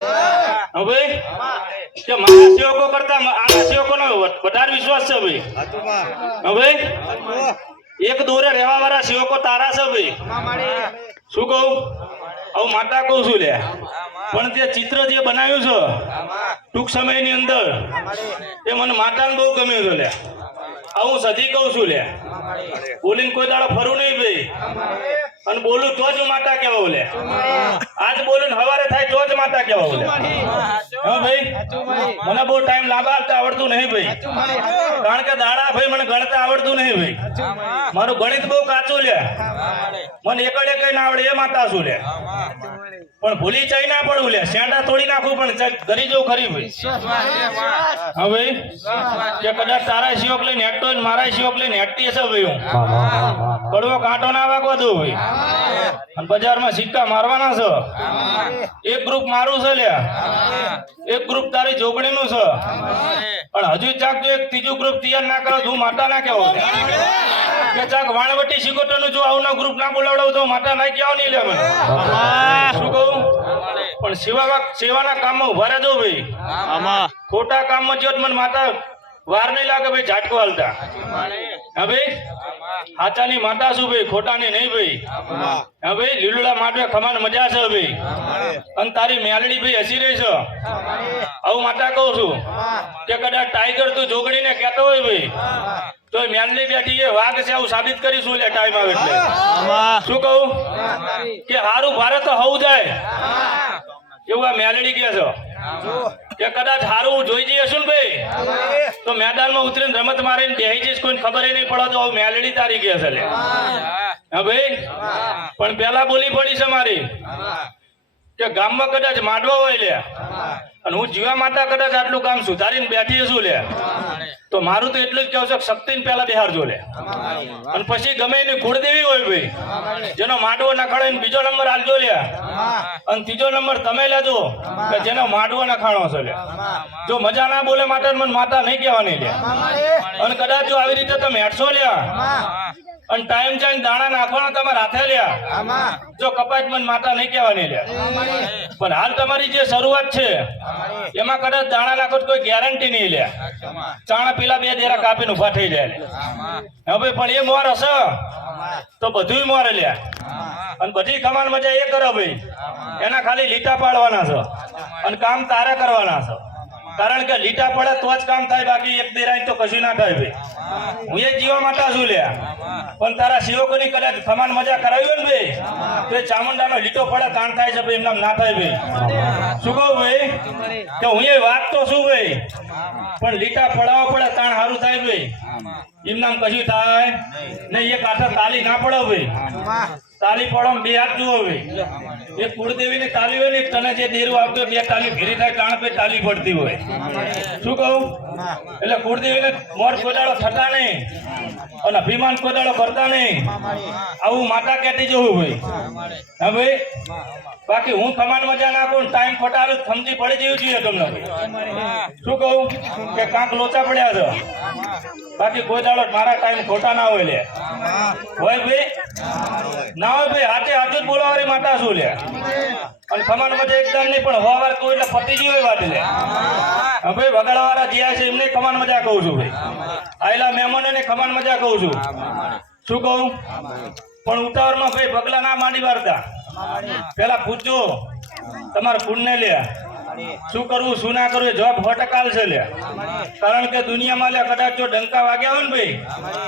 હવે કે મારા સેવકો કરતા આના સેવકોનો વધારે વિશ્વાસ છે ભાઈ. હવે એક દોરે રહેવા વાળા સેવકો તારા છે ભાઈ. શું કહું? હવે માતા કહું છું લે, પણ તે ચિત્ર જે બનાવ્યું છે ટૂંક સમયની અંદર એ મને માતાને બહુ ગમ્યું છે લે. હું સધી કહું છું લે, બોલીને કોઈ દાડો ફરું નહીં ભાઈ, અને બોલું તો જ માતા કહેવાય લે. આજ બોલું હવારે થાય તો જ માતા કહેવાય લે. હા ભાઈ, મને બહુ ટાઈમ લાંબા આવડતું નહીં ભાઈ, કારણ કે દાડા ભાઈ મને ગણતા આવડતું નહીં ભાઈ. મારું ગણિત બહુ કાચું લે, મને એકડે કઈ ના આવડે એ માતા શું લે. પણ ભૂલી ચાઈ ના પડવું લે, શેંડા તોડી નાખું પણ કરી જવું ખરી ભાઈ. હા ભાઈ, કે કદાચ તારા શિવક લઈને હેઠતો મારા શિવક લઈને હેઠતી હશે ભાઈ. હું કડવો કાંટો ના વાગવા દઉં ભાઈ, અને બજારમાં સિક્કા મારવાના છે. એક ગ્રુપ મારું છે લે, એક ગ્રુપ તારી જોગણીનું છે, પણ હજુ ચાક જો એક ત્રીજું ગ્રુપ તૈયાર ના કરો હું માતા ના કહેવો કે ચાક વાણવટી સિકોટરનું જો આવું ગ્રુપ ના બોલાવડાવું તો માતા ના કહેવા નહીં લે મને. શું કહું? પણ સેવાના કામમાં ઉભા રહેજો ભાઈ. ખોટા કામમાં જો મને માતા વાર નહીં લાગે ભાઈ ઝાટકો હાલતા. હા ભાઈ, હાચાની માતા શું ભાઈ, ખોટાની નહીં ભાઈ. હા ભાઈ, લીલુડા માટે ખમાન મજા છે ભાઈ, અને તારી મેલડી ભાઈ હસી રહી છે. આવું માતા કહું છું કે કદાચ ટાઈગર તું જોગડીને કહેતો હોય ભાઈ તો મેલડી બેઠી એ વાઘ છે આવું સાબિત કરીશું લે ટાઈમ આવે એટલે. શું કહું? કે હારું ભારે તો હોવું જાય એવું આ મેલડી કહે છે. કે કદાચ હારું જોઈ જઈએ શું ને ભાઈ તો મેદાનમાં ઉતરીને રમત મારીને બેહી જઈશ, કોઈને ખબર નહીં પડે તો મેલડી તારી કે છે લે. હા ભાઈ, પણ પેલા બોલી પડી છે મારી કે ગામમાં કદાચ માંડવા હોય લે, અને હું જીવા માતા કદાચ આટલું કામ સુધારીને બેઠી છું લે, તો મારું તો એટલું જ કહું છું શક્તિને પેલા બિહારજો લે. અને પછી ગમે એની કુળદેવી હોય ભાઈ, જેનો માંડવો નખાડો બીજો નંબર આલજો લે, અને ત્રીજો નંબર તમે લેજો કે જેનો માંડવો નખાણો છે લે. જો મજા ના બોલે માટે મને માતા નહીં કહેવાની લે. અને કદાચ જો આવી રીતે તમે હેઠશો લે અને ટાઈમ ચાઈને દાણા નાખવાના તમારે હાથે લ્યા, જો કપાટ મને માતા નહીં કહેવાની લે. પણ હાલ તમારી જે શરૂઆત છે એમાં કદાચ દાણા નાખો કોઈ ગેરંટી નહીં લે. ચાણા પેલા બે દેરા કાપીને ઉભા થઈ જાય. હવે પણ એ મોર હશે તો બધું મોરે લે, અને બધી કમાન મજા એ કરો ભાઈ. એના ખાલી લીટા પાડવાના છે અને કામ તારે કરવાના છે, કારણ કે લીટા પડે તો જ કામ થાય, બાકી એક દેરાય તો કશું ના થાય ભાઈ. હું એ જીવા માતા છું લે, પણ તારા સેવકોની કદાચ સમાન મજા કરાવી હોય ને ભાઈ તો એ ચામુંડાનો લીટો પડે તાણ થાય છે ભાઈ, એમના ના થાય ભાઈ. શું કહું ભાઈ કે હું એ વાત તો શું ભાઈ, પણ લીટા પડાવવા પડે તાણ સારું થાય ભાઈ. એમનામ કશું થાય નહીં. એક હાથે તાલી ના પડે ભાઈ, તાલી પડો બે હાથ જુઓ ભાઈ. એ કુળદેવી ની તાલી હોય ને તને જે દેરું આવતો બે તાલી ભેરી થાય કારણ કે તાલી પડતી હોય. શું કહું? એટલે કુળદેવી ને મોર કોદાળો થતા નહીં અને અભિમાન કોદાળો કરતા નહીં, આવું માતા કહેતી જવું ભાઈ. હા ભાઈ, બાકી હું કમાન મજા નાખું ટાઈમ ખોટાડું સમજી પડી જેવું જોઈએ તમને. શું કહું કે કાંક લોચા પડ્યા છે, બાકી કોઈ દાડો મારા ટાઈમ ખોટા ના હોય લે. હોય ભાઈ ના હોય ભાઈ, હાથે હાથું જ બોલાવાળી માતા શું લે. અને ખમાન મજા એકદમ નહીં, પણ હોવાર કોઈ એટલે પતિ જેવી વાત લે. ભાઈ વગાડવા વાળા જે છે એમને ખમાન મજા કહું છું ભાઈ, આયલા મહેમાનોને ખમાન મજા કહું છું. શું કહું? પણ ઉતાવળમાં ભાઈ પગલા ના માંડી વાળતા, પેલા પૂછજો તમારા પુણ્ય લે. શું કરવું શું ના કરવું જવાબ 100% છે લે. કારણ કે દુનિયામાં લે કદાચ જો ડંકા વાગ્યા હોય ને ભાઈ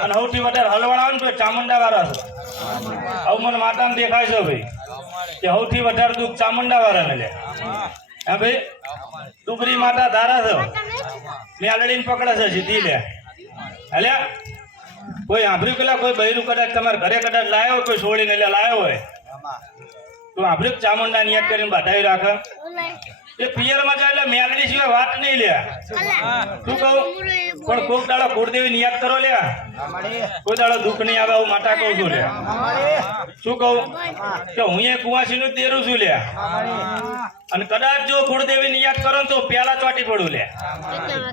અને સૌથી વધારે હલવાણા હોય ને તો ચામુંડા વાળા છે. આવું મને માતાને દેખાય છે ભાઈ કે સૌથી વધારે દુઃખ ચામુંડા વાળાને લે. હા ભાઈ, ડુબરી માતા ધારા છે, મેલડીને પકડે છે સીધી લે. હલે કોઈ આંભર્યું પેલા કોઈ બૈરું કદાચ તમારા ઘરે કદાચ લાયો હોય, કોઈ છોડીને લે લાયો હોય તો આંભર્યું ચામુંડા નિયત કરીને બધાવી રાખે. એ પિયરમાં જાય એટલે મેલડી સિવાય વાત નહીં લે. શું કહું? પણ કોક દાડો કુળદેવી નિયત કરો લે, કોઈ દાડો દુઃખ નહીં આવે આવું માતા કહું છું લે. શું કહું કે હું એ કુવાસી નું તેરું છું લે. અને કદાચ જો કુળદેવી ની યાદ કરો ને તો પેલા ચોટી પડું લે,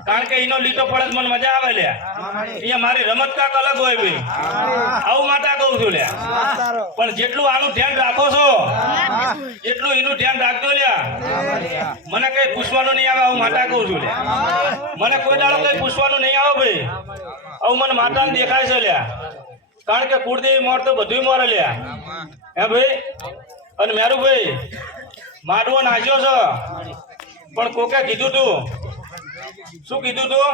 કારણ કે એનો લીટો પડે તો મને મજા આવે લે. અહીંયા મારી રમત કાક અલગ હોય ભાઈ, આવું માતા કહું છું લે. પણ જેટલું આનું ધ્યાન રાખો છો એટલું એનું ધ્યાન રાખજો લ્યા. મને કઈ પૂછવાનું નહીં આવે, આવું માતા કહું છું લે. મને કોઈ દાડો કઈ પૂછવાનું નહીં આવે ભાઈ, આવું મને માતા દેખાય છે લ્યા. કારણ કે કુળદેવી મોર તો બધું મોરે લ્યા. હે ભાઈ. અને મેરું ભાઈ માડવો નાખ્યો છે, પણ કોકે કીધું તું, શું કીધું તું,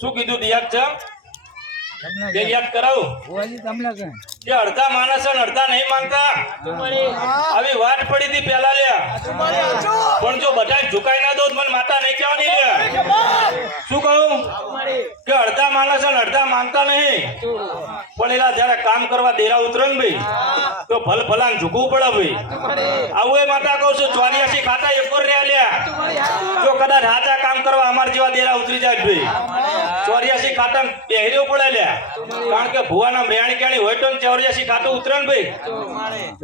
શું કીધું તું યાદ છે? તે યાદ કરાવું કે અડધા માણસ અને અડધા નહીં માંગતા. આવી વાત પડી હતી પેલા લ્યા. પણ જો બધા ઝુકાઈ ના દો તો મને માતા નહીં કહેવાની લ્યા. શું કહું કે અડધા માણસ અને અડધા માંગતા નહીં, પણ એલા જયારે કામ કરવા દેરા ઉતરે ને ભાઈ તો ભલ ભલાન ઝૂકવું પડે ભાઈ. આવું એ માતા કહું છું, 84 ખાતા એકર રહ્યા લ્યા. જો કદાચ હાચા કામ કરવા અમાર જેવા દેરા ઉતરી જાય ભાઈ, 84 ખાતા પહેર્યો પડે લ્યા. કારણ કે ભુવાના રેણી કેણી હોય તો 84 ખાતું ઉતરે ને ભાઈ.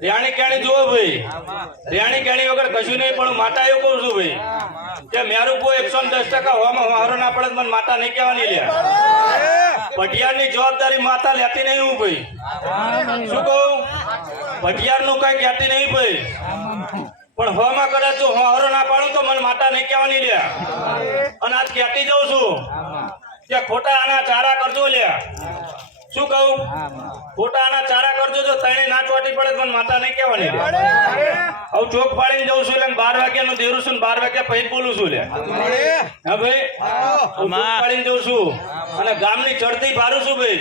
રેણી કેણી જુઓ ભાઈ, રેણી કેણી વગર કશું નહીં. પણ માતા એવું કહું છું ભાઈ કે મેરું કોઈ 110% હોવામાં વારો ના પડે મને માતા નહીં કહેવાની લ્યા. ભટિયારની જવાબદારી માતા લેતી નહીં હું ભાઈ. શું કહું, ભટિયારનું કઈ કહેતી નહીં ભાઈ. પણ હોમાં કદાચ જો હારો ના પાડું તો મને માતા નહીં કહેવાની લ્યા. અને આજ કહેતી જાઉં છું કે ખોટા આના ચારા કરજો લ્યા. શું કહું, ખોટા આના ચારા કરજો. જો તણે ના ચોટી પડે તો મને માતા નહીં કહેવાની લ્યા. હવે ચોક પાડીને જઉં છું એટલે 12 વાગ્યાનું દેરું છું, 12 વાગ્યા પછી બોલું છું લ્યા. હા ભાઈ, ચોક પાડીને જઉં છું અને ગામની ચડતી ભારું છું ભાઈ.